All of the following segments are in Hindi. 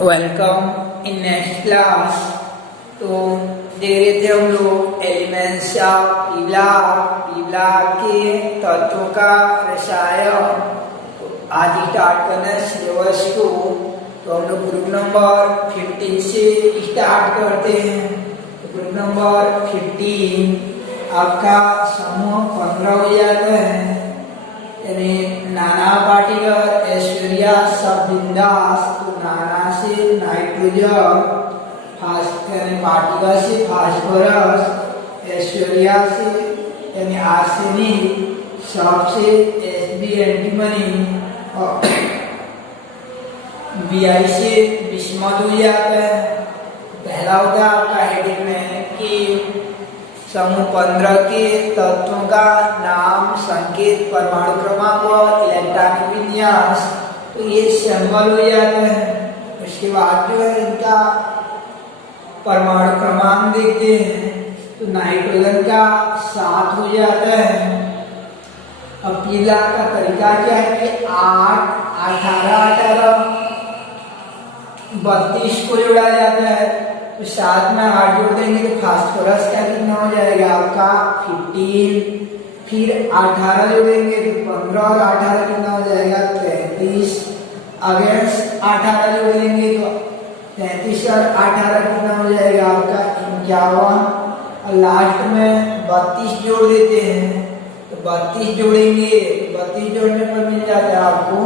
Welcome in next class. तो दे रहे थे हम लोग एलिमेंट्स ऑफ पीला के तत्वों का रसायन। तो आज स्टार्ट करना है सिलेबस को। तो हम लोग ग्रुप नंबर 15 से स्टार्ट करते हैं। तो ग्रुप नंबर 15 आपका समूह 15 हो जाता है, यानी नाना पार्टिकल ऐश्वर्या सब बिंदास। तो नाना से नाइट्रोजन, पार्टिकल से फास्फोरस, ऐश्वर्या से यानी आर्सेनिक, सब से एसबी एंटीमनी और बीआई से बिस्मथ हो जाता है। पहला होता है आपका हेडिंग में कि समूह 15 के तत्वों का नाम, संकेत, परमाणु क्रमांक और इलेक्ट्रॉनिक विन्यास। तो ये सिंबल हो जाता है। उसके बाद जो है इनका परमाणु क्रमांक देखते हैं। तो नाइट्रोजन का 7 हो जाता है। अब पीला का तरीका क्या है कि 8, 18, 32 को जोड़ा जाता है। तो 7 में 8 जोड़ देंगे तो फास्फोरस का कितना हो जाएगा आपका 15। फिर 18 जोड़ेंगे तो 15 और 18 कितना हो जाएगा 33। अगर 18 जोड़ देंगे तो 33 और 18 कितना हो जाएगा आपका 51। और लास्ट में 32 जोड़ देते हैं। तो 32 जोड़ेंगे, 32 जोड़ने पर मिल जाता है आपको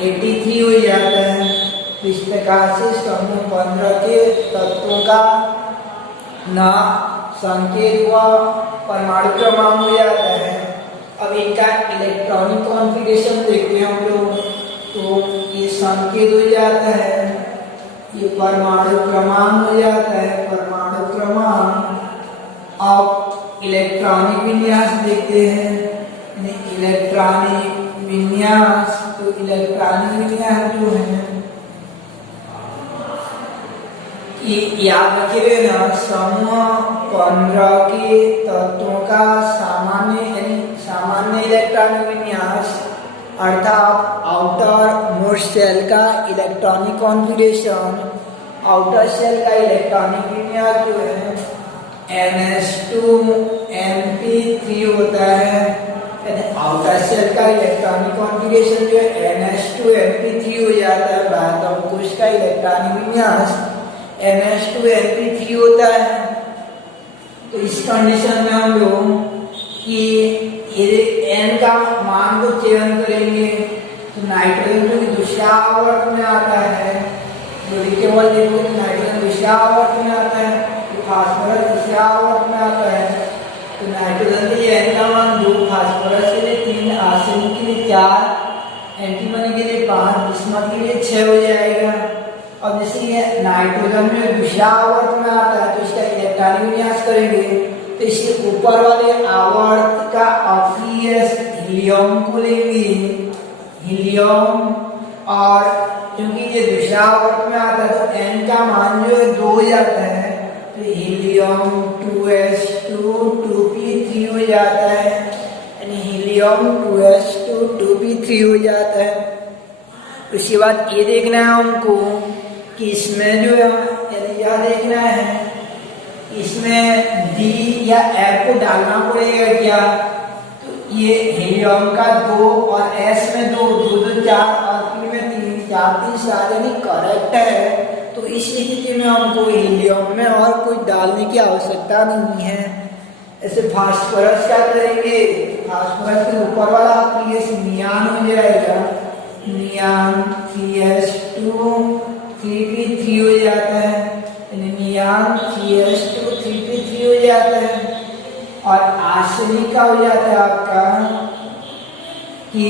83 हो जाता है। इस प्रकार से समूह 15 के तत्वों का नाम, संकेत व परमाणु क्रमांक हो जाता है। अब इनका इलेक्ट्रॉनिक कॉन्फ़िगरेशन देखते हैं हम लोग। तो ये संकेत हो जाता है, ये परमाणु क्रमांक हो जाता है, परमाणु क्रमांक। अब इलेक्ट्रॉनिक विन्यास देखते हैं, इलेक्ट्रॉनिक विन्यास। तो इलेक्ट्रॉनिक विन्यास जो है ये याद रखिए ना, समूह 15 के तत्वों का सामान्य इलेक्ट्रॉनिक विन्यास अर्थात आउटर मोस्ट सेल का इलेक्ट्रॉनिक कॉन्फ़िगरेशन। आउटर सेल का इलेक्ट्रॉनिक विन्यास जो है NS2 NP3 होता है। आउटर सेल का इलेक्ट्रॉनिक कॉन्फ़िगरेशन जो है NS2 NP3 हो जाता है। बाह्य का इलेक्ट्रॉनिक विन्यास NS2 NP3 होता है। तो इस कंडीशन में हम लोग कि ये N का मान को चयन करेंगे। तो नाइट्रोजन जो कि दूसरा आवर्त में आता है, जो केवल देखो नाइट्रोजन दूसरा आवर्त में आता है, तो फास्फोरस दूसरा आवर्त में आता है। तो नाइट्रोजन के लिए N का मान 2, फास्फोरस के लिए 3, आर्सेनिक के लिए 4, एंटीमनी के लिए 5, बिस्मथ के लिए 6 हो जाएगा। अब जैसे ये नाइट्रोजन में दूसरा आवर्त में आता है तो इसका इलेक्ट्रॉनिक विन्यास करेंगे। तो इसके ऊपर वाले आवर्त का ऑक्सीयस हीलियम को लेंगे, हीलियम। और क्योंकि ये दूसरा आवर्त में आता है तो N का मान जो है 2 हो जाता है। तो हीलियम 2s2 2p3 हो जाता है, यानी हीलियम 2s2 2p3 हो जाता है। उसके बाद ये देखना है हमको कि इसमें जो है यह देखना है इसमें D या F को डालना पड़ेगा क्या। तो ये हीलियम का 2 और S में 2, 2 2 4 और P में 3, 4 3 7 यानी करेक्ट है। तो इस स्थिति में हमको हीलियम में और कोई डालने की आवश्यकता नहीं है। ऐसे फास्फोरस क्या करेंगे, फास्फोरस के ऊपर वाला नियान हो जाएगा, नियान CS2 3p3 हो जाता है, नियान CS2 3p3 हो जाता है। और आर्सेनिक का हो जाता है आपका कि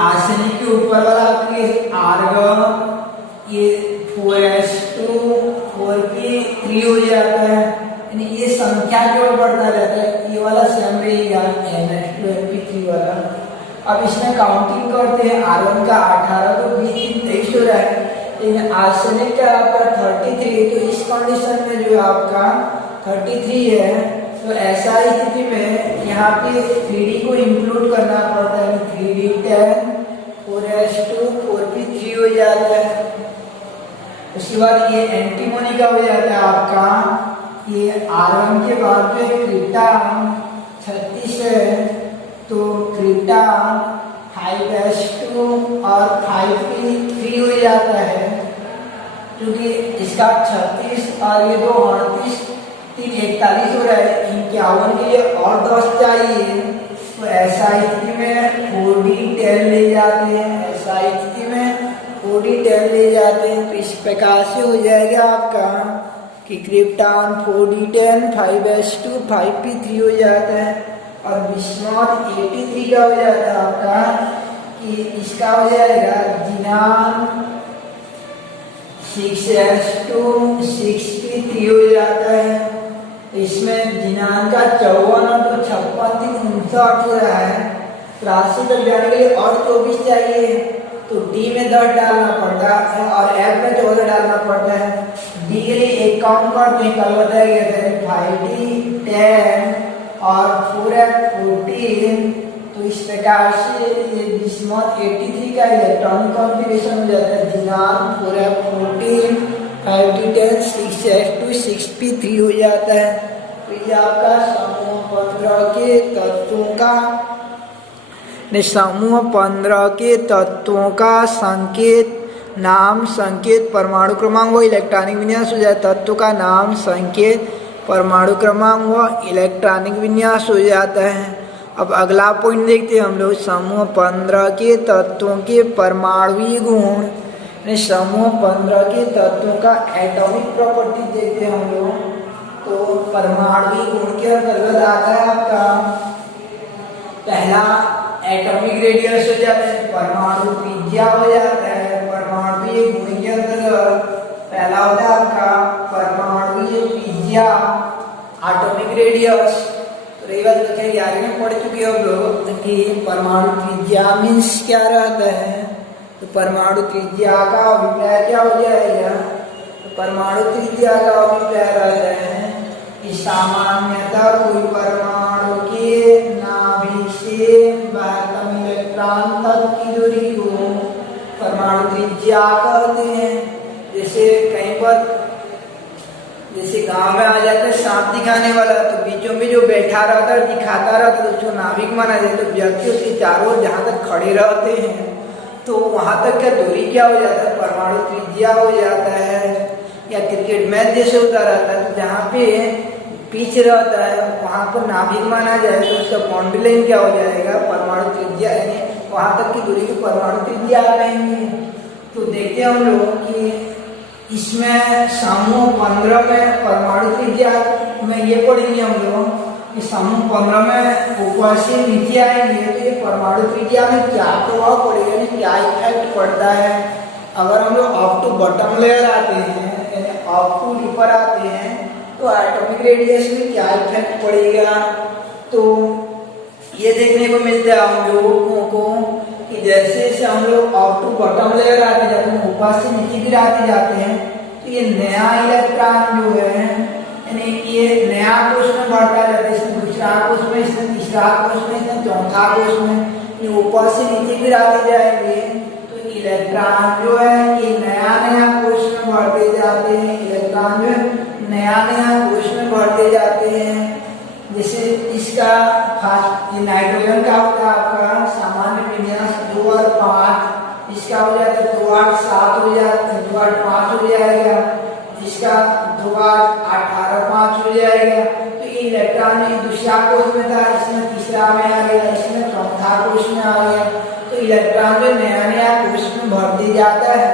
आर्सेनिक के ऊपर वाला आर्गन, ये 4s2 4p3 हो जाता है, यानी ये संख्या जो बढ़ता रहता है ये वाला सेम रहेगा NS2 NP3 वाला। अब इसमें काउंटिंग करते हैं, आर्गन का 18 तो 20 23 हो रहा है, लेकिन आर्सेनिक का आपका 33। तो इस कंडीशन में जो आपका 33 है, तो ऐसा स्थिति में यहाँ पे 3D को इंक्लूड करना पड़ता है। 3D10 4s2 4p3 हो जाता है। उसके उसके बाद ये एंटीमोनी का हो जाता है आपका, ये R1 के बाद जो क्रिप्टॉन 36 है, तो क्रिप्टॉन 5s2 और 5p3 हो जाता है, क्योंकि इसका 36 और ये 2 38, 3 41 हो रहा है। 51 के लिए और 10 चाहिए, तो ऐसा स्थिति में 4d10 ले जाते हैं, ऐसा स्थिति में 4d10 ले जाते हैं। तो इस प्रकार से हो जाएगा आपका कि क्रिप्टॉन 4d10 5s2 5p3 हो जाता है। और बिस्मथ 83 का हो जाता है आपका कि इसका हो जाएगा जिनान 6s2 6p3 हो जाता है। इसमें जिनान का 54 और 56 59 हो रहा है, तो राशि तक जाने के लिए और 24 चाहिए, तो डी में 10 डालना पड़ता है और एफ में 14 डालना पड़ता है। डी के लिए एक काउंट करते हैं, कल बताया गया था 5d 10 और 4f 14। तो इस प्रकार से ये बिस्मथ 83 का इलेक्ट्रॉनिक कॉन्फ़िगरेशन हो जाता है। जिनान 4f 14 5d 10 6s2 6p3 हो जाता है। तो ये आपका समूह 15 के तत्वों का समूह 15 के तत्वों का संकेत, नाम, संकेत, परमाणु क्रमांक व इलेक्ट्रॉनिक विन्यास हो जाता है। तत्व का नाम, संकेत, परमाणु क्रमांक व इलेक्ट्रॉनिक विन्यास हो जाता है। अब अगला पॉइंट देखते हैं हम लोग, समूह 15 के तत्वों के परमाणुवीय गुण। समूह 15 के तत्वों का एटॉमिक प्रॉपर्टी देखते हैं हम लोग। तो परमाणुवीय गुण के अंतर्गत आता है आपका पहला एटॉमिक रेडियस हो जाता है, परमाणु त्रिज्या हो जाता है। परमाणुवीय गुण के अंतर्गत पहला होता है आपका परमाणुवीय त्रिज्या, एटॉमिक रेडियस। तो रही बात क्या 11वीं में पढ़ चुके हो लोग कि परमाणु त्रिज्या मीन्स क्या रहता है। तो परमाणु त्रिज्या का अभिप्राय क्या हो जाएगा, तो परमाणु त्रिज्या का अभिप्राय रहता है कि सामान्यतः कोई परमाणु के नाभिक से महत्तम इलेक्ट्रॉन तक की दूरी को परमाणु त्रिज्या कहते हैं। जैसे कहीं पर जैसे गांव में आ जाता है सांप दिखाने वाला, तो बीचों में जो बैठा रहता है दिखाता रहता है तो उसको नाभिक माना जाता है। तो व्यक्ति उसके चारों ओर जहाँ तक खड़े रहते हैं तो वहां तक क्या दूरी क्या हो जाता है, परमाणु त्रिज्या हो जाता है। या क्रिकेट मैच जैसे होता रहता है, तो जहाँ पे पिच रहता है वहां पर नाभिक माना जाए तो उसका बाउंड्री लाइन क्या हो जाएगा, परमाणु त्रिज्या, यानी वहां तक की दूरी को परमाणु त्रिज्या आ रहेंगे। तो देखते हैं हम लोग कि इसमें समूह 15 में परमाणु त्रिज्या में ये पढ़ेंगे हम लोग कि समूह 15 में ऊपर से नीचे आएंगे तो ये परमाणु त्रिज्या में क्या प्रभाव पड़ेगा, यानी क्या इफेक्ट पड़ता है। अगर हम लोग अप टू बॉटम लेयर आते हैं, यानी अप टू ऊपर आते हैं, तो एटॉमिक रेडियस में क्या इफेक्ट पड़ेगा। तो ये देखने को मिलता है हम लोगों को कि जैसे जैसे हम लोग अप टू बॉटम लेयर आते जाते हैं, ऊपर से नीचे गिराते जाते हैं, तो ये नया इलेक्ट्रॉन जो है, यानी ये नया कोष में बढ़ता जाता है। इसमें दूसरा कोष में, इसमें तीसरा कोष में, इसमें चौथा कोष में, ये ऊपर से नीचे गिराते जाएंगे तो इलेक्ट्रॉन जो है ये नया नया कोष में बढ़ते जाते हैं। इलेक्ट्रॉन जो है नया नया कोष में बढ़ते जाते हैं। जैसे इसका फर्स्ट ये नाइट्रोजन का होता है आपका सामान्य विन्यास 2 और 5, इसका हो जाता है 2 8 7 हो जाता है, 2 8 5 हो जाएगा। इसका 2 8 18 5 हो जाएगा। तो ये इलेक्ट्रॉन ये दूसरा कोष में था, इसमें तीसरा में आ गया, इसमें चौथा कोष में आ गया। तो इलेक्ट्रॉन जो नया नया कोष में बढ़ते जाता है,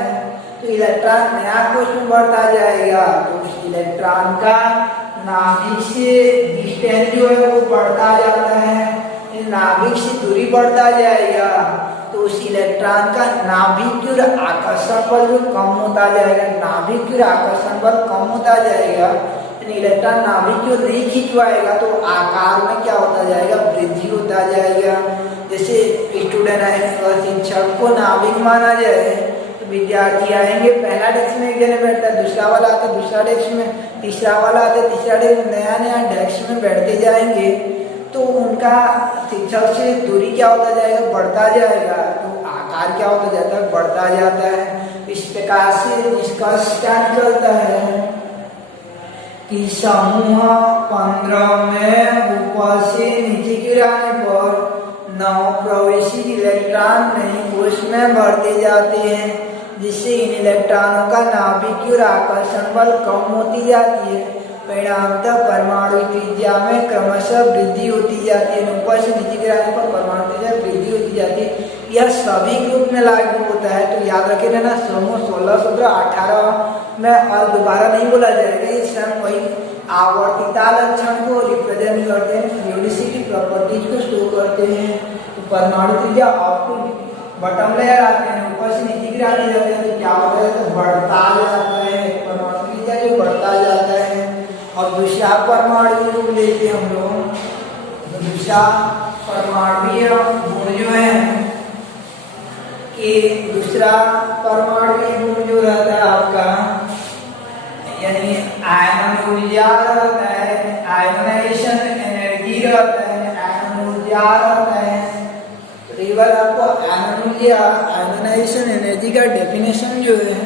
तो इलेक्ट्रॉन नया कोष में बढ़ता जाएगा तो उस इलेक्ट्रॉन का नाभिक से डिस्टेंस जो है वो बढ़ता जाता है। नाभिक से दूरी बढ़ता जाएगा तो उस इलेक्ट्रॉन का नाभिक की ओर आकर्षण बल जो कम होता जाएगा। नाभिक की ओर आकर्षण बल कम होता जाएगा, यानी इलेक्ट्रॉन नाभिक की ओर नहीं खिंचवाएगा तो आकार में क्या होता जाएगा, वृद्धि होता जाएगा। जैसे स्टूडेंट है, शिक्षक को नाभिक माना जाए तो विद्यार्थी आएंगे, पहला डेस्क में एक जने बैठता है, दूसरा वाला आता है दूसरा डेस्क में, तीसरा वाला आता है तीसरा डेस्क में, नया नया डेस्क में बैठते जाएंगे तो उनका शिक्षक से दूरी क्या होता जाएगा, बढ़ता जाएगा। तो आकार क्या होता जाता है, बढ़ता जाता है। इस प्रकार से निष्कर्ष क्या निकलता है कि समूह 15 में ऊपर से नीचे गिराने पर 9 प्रवेशित इलेक्ट्रॉन नई कोश में बढ़ते जाते हैं, जिससे इन इलेक्ट्रॉनों का नाभिक और आकर्षण बल कम होती जाती है। परिणामतः परमाणु त्रिज्या में क्रमशः वृद्धि होती जाती है। ऊपर से नीचे गिराने पर परमाणु त्रिज्या वृद्धि होती जाती है। यह सभी ग्रुप में लागू होता है। तो याद रखे ना, समूह 16, 17, 18 में और दोबारा नहीं बोला जाएगा। ये स्वयं वही आवर्तिता लक्षण को रिप्रेजेंट करते हैं, पीरियोडिसिटी प्रॉपर्टीज को शो करते हैं। तो परमाणु त्रिज्या आपको बटम लेयर आते हैं, ऊपर से नीचे गिराने जाते हैं तो क्या होता है, तो बढ़ता जाता है परमाणु त्रिज्या, जो बढ़ता जाता है। और दूसरा परमाणु रूप लेते हैं हम लोग, तो दूसरा परमाणुीय गुण जो है कि दूसरा परमाणुीय गुण जो रहता है आपका, यानी आयन ऊर्जा रहता है, आयनाइजेशन एनर्जी रहता है, आयन ऊर्जा रहता है। रिवर आपको आयनाइजेशन एनर्जी का डेफिनेशन जो है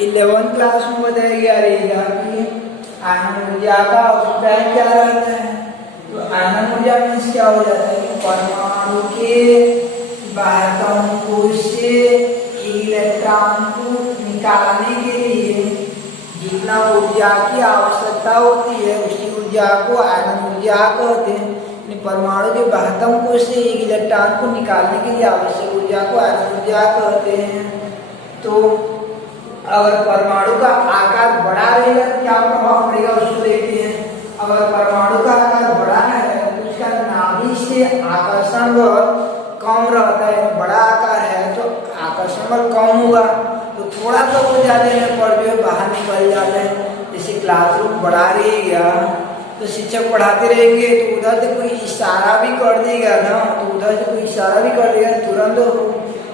11th क्लास में बताया गया रहेगा कि आयन ऊर्जा का अभिप्राय क्या रहता है। तो आयन ऊर्जा मीन्स क्या हो जाता है कि परमाणु के बाह्यतम कोश से इलेक्ट्रॉन को निकालने के लिए जितना ऊर्जा की आवश्यकता होती है उसी ऊर्जा को आयन ऊर्जा कहते हैं। परमाणु के बाह्यतम कोश से एक इलेक्ट्रॉन को निकालने के लिए आवश्यक ऊर्जा को आयन ऊर्जा कहते हैं। तो अगर परमाणु का आकार बड़ा रहेगा तो क्या प्रभाव पड़ेगा उसको देखते हैं। अगर परमाणु का आकार बड़ा है तो उसका नाभिक से आकर्षण बल कम रहता है। बड़ा आकार है तो आकर्षण बल कम होगा, तो थोड़ा सा ऊर्जा देने पर जो है बाहर निकल जाता है। जैसे क्लासरूम बड़ा रहेगा तो शिक्षक पढ़ाते रहेंगे तो उधर से कोई इशारा भी कर देगा ना, तो उधर से कोई इशारा भी कर देगा तुरंत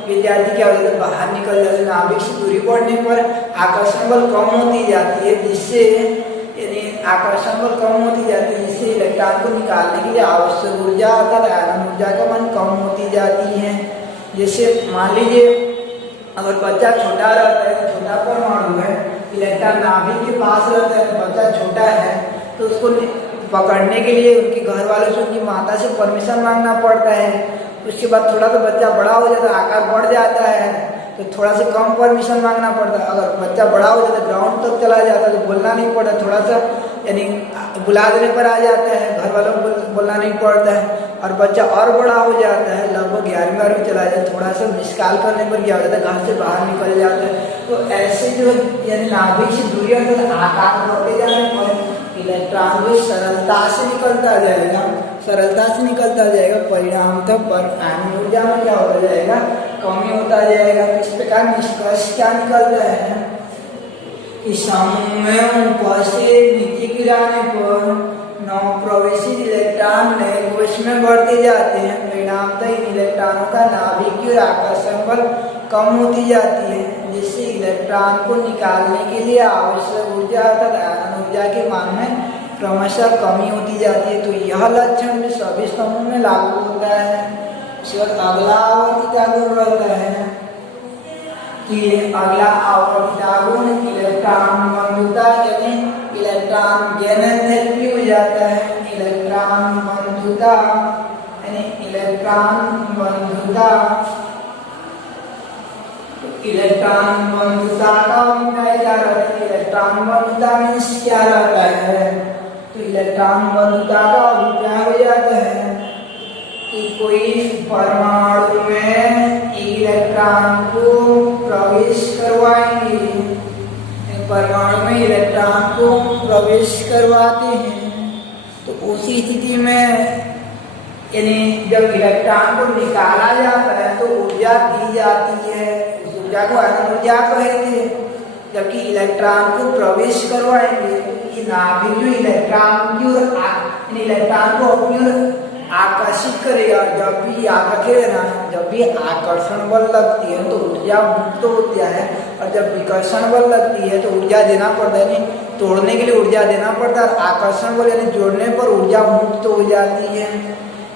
विद्यार्थी क्या होता है, बाहर निकल जाते हैं। नाभिक से दूरी बढ़ने पर आकर्षण बल कम होती जाती है, जिससे यानी आकर्षण बल कम होती जाती है, जिससे इलेक्ट्रॉन को निकालने के लिए आवश्यक ऊर्जा अर्थात आयन ऊर्जा का मान कम होती जाती है। जैसे मान लीजिए अगर बच्चा छोटा रहता है, छोटा परमाणु है, इलेक्ट्रॉन नाभिक के पास रहता है, बच्चा छोटा है तो उसको पकड़ने के लिए उनके घर वालों से, उनकी माता से परमिशन मांगना पड़ता है। उसके बाद थोड़ा तो बच्चा बड़ा हो जाता है, आकार बढ़ जाता है तो थोड़ा सा कम परमिशन मांगना पड़ता है। अगर बच्चा बड़ा हो जाता है, ग्राउंड तक चला जाता है तो बोलना नहीं पड़ता, थोड़ा सा यानी बुला देने पर आ जाता है, घर वालों को बोलना नहीं पड़ता है। और बच्चा और बड़ा हो जाता है, लगभग 11वीं 12वीं चला जाता है, थोड़ा सा मिसकाल करने पर क्या हो जाता है, घर से बाहर निकल जाता है। तो ऐसे जो यानी नाभिक से दूरी आकार बढ़ते जाने पर इलेक्ट्रॉन जो सरलता से निकलता जाएगा, सरलता से निकलता जाएगा। परिणामतः पर आयन ऊर्जा में क्या होता जाएगा, कमी होता जाएगा। इस प्रकार निष्कर्ष क्या निकलता है कि समूह में ऊपर से नीचे गिराने पर 9 प्रवेशित इलेक्ट्रॉन नए कोश में बढ़ते जाते हैं। परिणामतः इन इलेक्ट्रॉनों का नाभिक और आकर्षण बल कम होती जाती है, जिससे इलेक्ट्रॉन को निकालने के लिए आवश्यक ऊर्जा अर्थात आयन ऊर्जा के मान में क्रमशः कमी होती जाती है। तो यह लक्षण भी सभी समूह में लागू होता है। अगला आवर्तिता गुण रहता है कि अगला आवर्तिता गुण इलेक्ट्रॉन बंधुता, यानी इलेक्ट्रॉन गेन एंथैल्पी हो जाता है। इलेक्ट्रॉन बंधुता यानी इलेक्ट्रॉन बंधुता, इलेक्ट्रॉन बंधुता का अभिप्राय क्या रहता है, इलेक्ट्रॉन बंधुता मीन्स क्या रहता है। तो इलेक्ट्रॉन बंधुता का अभिप्राय हो जाता है कि कोई परमाणु में इलेक्ट्रॉन को प्रवेश करवाएंगे, परमाणु में इलेक्ट्रॉन को प्रवेश करवाते हैं तो उसी स्थिति में यानी जब इलेक्ट्रॉन को निकाला जाता है तो ऊर्जा दी जाती है, उस ऊर्जा को आयन ऊर्जा कहेंगे। जबकि इलेक्ट्रॉन को प्रवेश करवाएंगे कि नाभिक जो इलेक्ट्रॉन की ओर इलेक्ट्रॉन को अपनी ओर आकर्षित करेगा। जब भी याद रखे ना, जब भी आकर्षण बल लगती है तो ऊर्जा मुक्त होती है, और जब विकर्षण बल लगती है तो ऊर्जा देना पड़ता है, यानी तोड़ने के लिए ऊर्जा देना पड़ता है। आकर्षण बल यानी जोड़ने पर ऊर्जा मुक्त हो जाती है।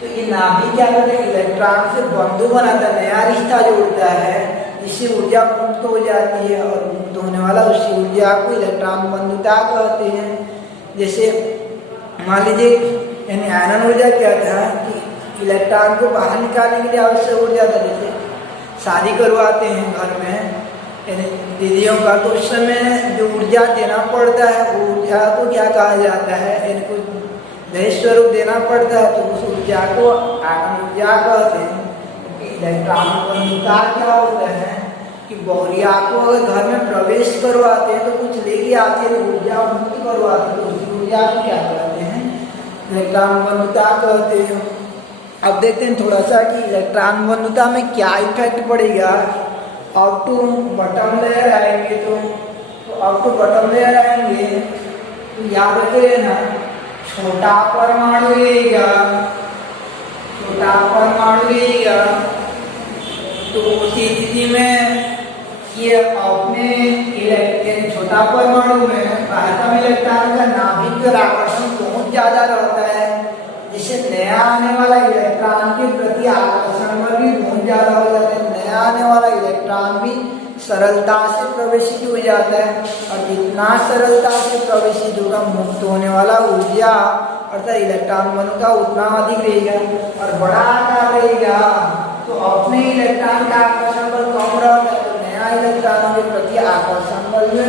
तो ये नाभिक क्या करता है, इलेक्ट्रॉन से बंधु बनाता है, नया रिश्ता जोड़ता है। इससे ऊर्जा मुक्त हो जाती है और मुक्त होने वाला उसी ऊर्जा को इलेक्ट्रॉन बंधुता कहते हैं। जैसे मान लीजिए यानी आयनन ऊर्जा क्या था कि इलेक्ट्रॉन को बाहर निकालने के लिए आवश्यक ऊर्जा था। जैसे शादी करवाते हैं घर में यानी दीदियों का, तो उस समय जो ऊर्जा देना पड़ता है वो ऊर्जा को क्या कहा जाता है, यानी कुछ दहेज स्वरूप देना पड़ता है, तो उस ऊर्जा को आयनन ऊर्जा कहते हैं। इलेक्ट्रॉन बंधुता क्या होता है कि बहुरिया को अगर घर में प्रवेश करवाते हैं तो कुछ लेके आते हैं, ऊर्जा मुक्त करवाते हैं, तो उसी ऊर्जा को क्या कहते हैं, इलेक्ट्रॉन बंधुता कहते हैं। अब देखते हैं थोड़ा सा कि इलेक्ट्रॉन बंधुता में क्या इफेक्ट पड़ेगा। अप टू बटम लेयर आएंगे तो अप टू बटम लेयर आएंगे तो याद रखिए ना, छोटा परमाणु रहेगा, छोटा परमाणु रहेगा, तो उसी स्थिति में ये अपने छोटा परमाणु में बाह्यतम इलेक्ट्रॉन का नाभिक और आकर्षण बहुत ज्यादा रहता है, जिससे नया आने वाला इलेक्ट्रॉन के प्रति आकर्षण में भी बहुत ज्यादा हो जाता है। नया आने वाला इलेक्ट्रॉन भी सरलता से प्रवेशित हो जाता है, और जितना सरलता से प्रवेशित होगा मुक्त होने वाला ऊर्जा अर्थात इलेक्ट्रॉन बंधुता उतना अधिक रहेगा और बड़ा आकार रहेगा, तो अपने इलेक्ट्रॉन का आकर्षण बल कम रहता है, तो नया इलेक्ट्रॉनों के प्रति आकर्षण बल जो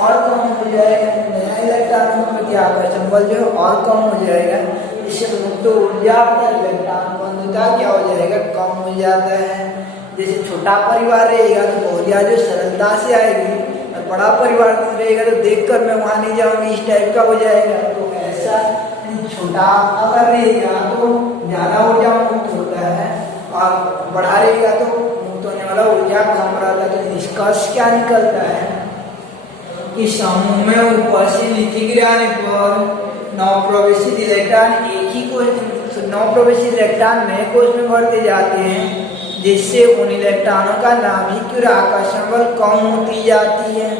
और कम हो जाएगा। नया इलेक्ट्रॉनों के प्रति आकर्षण बल जो और कम हो जाएगा, इससे मुक्त ऊर्जा इलेक्ट्रॉन बंधुता क्या हो जाएगा, कम हो जाता है। जैसे छोटा परिवार रहेगा तो ऊर्जा जो सरलता से आएगी, और बड़ा परिवार रहेगा तो देखकर मैं वहां नहीं जाऊंगी, इस टाइप का हो जाएगा। तो ऐसा छोटा अगर रहेगा तो ज्यादा ऊर्जा मुक्त होता है, और बड़ा रहेगा तो मुक्त होने वाला ऊर्जा कम रहता है। तो निष्कर्ष क्या निकलता है कि समूह में ऊपर से नीचे गिराने पर नवप्रवेशित इलेक्ट्रॉन एक ही कोश, नवप्रवेशित इलेक्ट्रॉन नए कोश में बढ़ते जाते हैं, जिससे उन इलेक्ट्रॉनों का नाभिक और आकर्षण बल कम होती जाती है।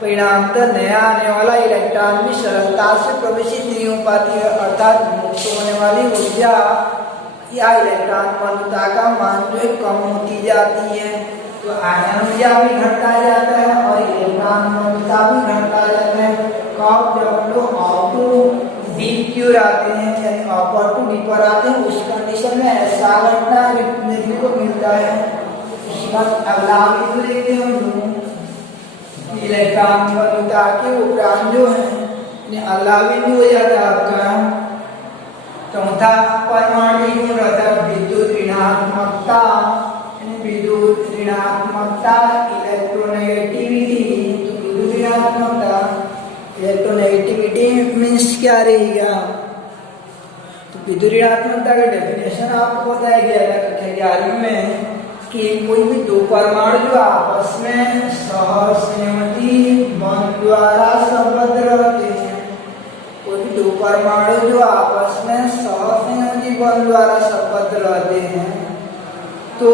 परिणामतः नया आने वाला इलेक्ट्रॉन भी सरलता से प्रवेशित नहीं हो पाती है, अर्थात मुक्त होने वाली ऊर्जा या इलेक्ट्रॉन बंधुता का मान जो है कम होती जाती है। तो आयन ऊर्जा भी घटता जाता है और इलेक्ट्रॉन बंधुता भी घटता जाता है। कब जब हम लोग अप टू डीप क्यूर आते हैं यानी अपर टू डीपर आते हैं, उस कंडीशन में ऐसा घटना देखने को मिलता है। उसके बाद अगला बिंदु देखते हैं हम लोग इलेक्ट्रॉन बंधुता के उपरांत जो है अगला बिंदु हो जाता है आपका चौथा परमाणु गुण रहता है विद्युत ऋणात्मकता, विद्युत ऋणात्मकता इलेक्ट्रोनेगेटिविटी। तो विद्युत ऋणात्मकता इलेक्ट्रोनेगेटिविटी मीन्स क्या रहेगा, तो विद्युत ऋणात्मकता का डेफिनेशन आपको बताया गया था कक्षा 11 में कि कोई भी दो परमाणु जो आपस में सहसंयोजी बंध द्वारा संबद्ध रहते हैं, कोई भी दो परमाणु जो आपस में सहसंयोजी बंध द्वारा संबद्ध रहते हैं, तो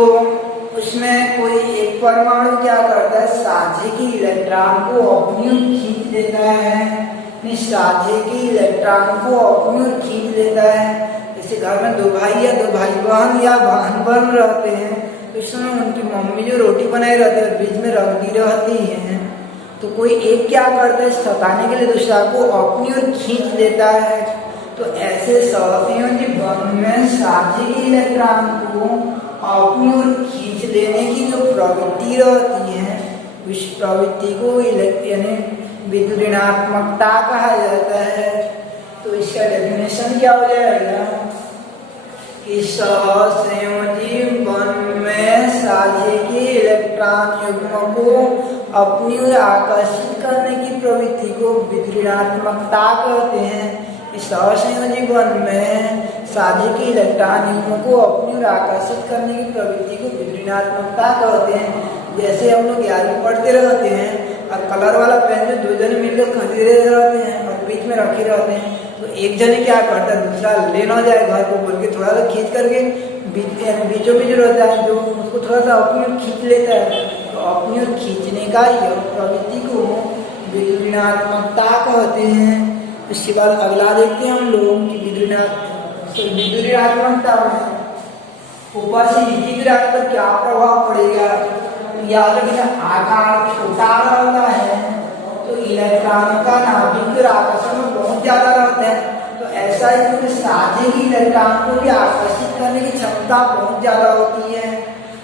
उसमें कोई एक परमाणु क्या करता है, साझे की इलेक्ट्रॉन को अपनी ओर खींच लेता है, साझे की इलेक्ट्रॉन को अपनी ओर खींच लेता है। जैसे घर में दो भाई या दो भाई बहन या बहन बहन रहते हैं, तो इसमें उनकी मम्मी जो रोटी बनाई रहती है बीच में रख दी रहती है, तो कोई एक क्या करता है, सताने के लिए दूसरा को अपनी ओर खींच लेता है। तो ऐसे सहसंयोजी बंध में साझे की इलेक्ट्रॉन को अपनी ओर खींच लेने की जो प्रवृत्ति रहती है, उस प्रवृत्ति को यानी विद्युत ऋणात्मकता कहा जाता है। तो इसका डेफिनेशन क्या हो जाएगा कि सहसंयोजी बंध में साझे के इलेक्ट्रॉन युग्म को अपनी ओर आकर्षित करने की प्रवृत्ति को विद्युत ऋणात्मकता कहते हैं। इस सहसंयोजी बंध में साझे के इलेक्ट्रॉन युग्म को अपनी ओर आकर्षित करने की प्रवृत्ति को विद्युत ऋणात्मकता कहते हैं। जैसे हम लोग 11वीं पढ़ते रहते हैं और कलर वाला पेन जो दो जने मिलकर खरीदे रहते हैं और बीच में रखे रहते हैं, तो एक जने क्या करता है, दूसरा ले ना जाए घर को बोल के थोड़ा सा खींच करके बीचों बीच रहता है, जो उसको थोड़ा सा अपनी ओर खींच लेता है। तो अपनी ओर खींचने का यह प्रवृत्ति को विद्युत ऋणात्मकता कहते हैं। इसके बाद अगला देखते हैं हम लोग कि विद्युत ऋणात्मकता में ऊपर से नीचे गिराने पर क्या प्रभाव पड़ेगा। याद रखना आकार छोटा रहता है तो इलेक्ट्रॉनों का नाभिक और आकर्षण में बहुत ज्यादा रहता है। तो ऐसा ही क्योंकि साझे की इलेक्ट्रॉन को भी आकर्षित करने की क्षमता बहुत ज्यादा होती है।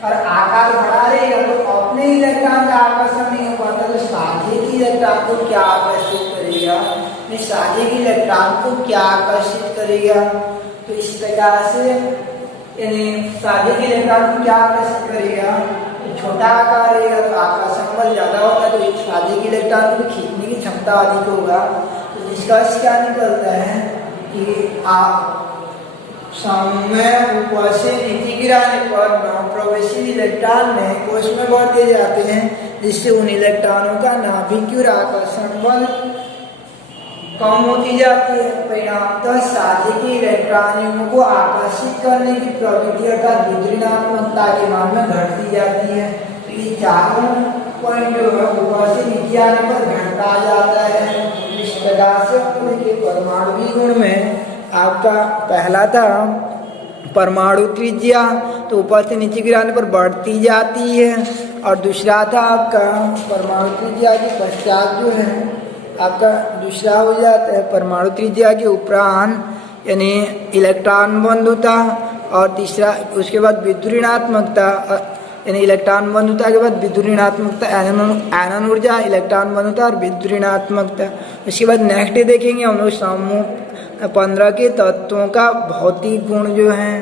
और आकार बड़ा रहेगा तो अपने इलेक्ट्रॉन का आकर्षण नहीं हो पाता, तो साझे की इलेक्ट्रॉन को क्या आकर्षित करेगा, साझे की इलेक्ट्रॉन को क्या आकर्षित करेगा। तो इस प्रकार से यानी साझे के इलेक्ट्रॉन को क्या आकर्षित करेगा, तो छोटा आकार रहेगा तो आकर्षण बल ज्यादा होगा, तो इस साझे के इलेक्ट्रॉन को खींचने की क्षमता अधिक होगा। तो निष्कर्ष क्या निकलता है कि आप समय ऊपर से नीचे गिराने पर नवप्रवेशी इलेक्ट्रॉन में कोश में बढ़ दिए जाते हैं, जिससे उन इलेक्ट्रॉनों का नाभिक और आकर्षण बल कम होती जाती है। परिणामतः साझे के इलेक्ट्रॉनों को आकर्षित करने की प्रवृत्ति अर्थात विद्युतीनात्मकता के मान में घटती जाती है। तो ये चारों पॉइंट जो है ऊपर से नीचे आने पर घटता जाता है। इस प्रकार से देखिए परमाणु गुण में आपका पहला था परमाणु त्रिज्या, तो ऊपर से नीचे गिराने पर बढ़ती जाती है। और दूसरा था आपका परमाणु त्रिज्या के पश्चात जो है आपका दूसरा हो जाता है परमाणु त्रिज्या के उपरांत यानी इलेक्ट्रॉन बंधुता, और तीसरा उसके बाद विद्युत ऋणात्मकता यानी इलेक्ट्रॉन बंधुता के बाद विद्युत ऋणात्मकता, आयनन ऊर्जा, इलेक्ट्रॉन बंधुता और विद्युत ऋणात्मकता। उसके बाद नेक्स्ट डे देखेंगे हम लोग समूह 15 के तत्वों का भौतिक गुण जो है।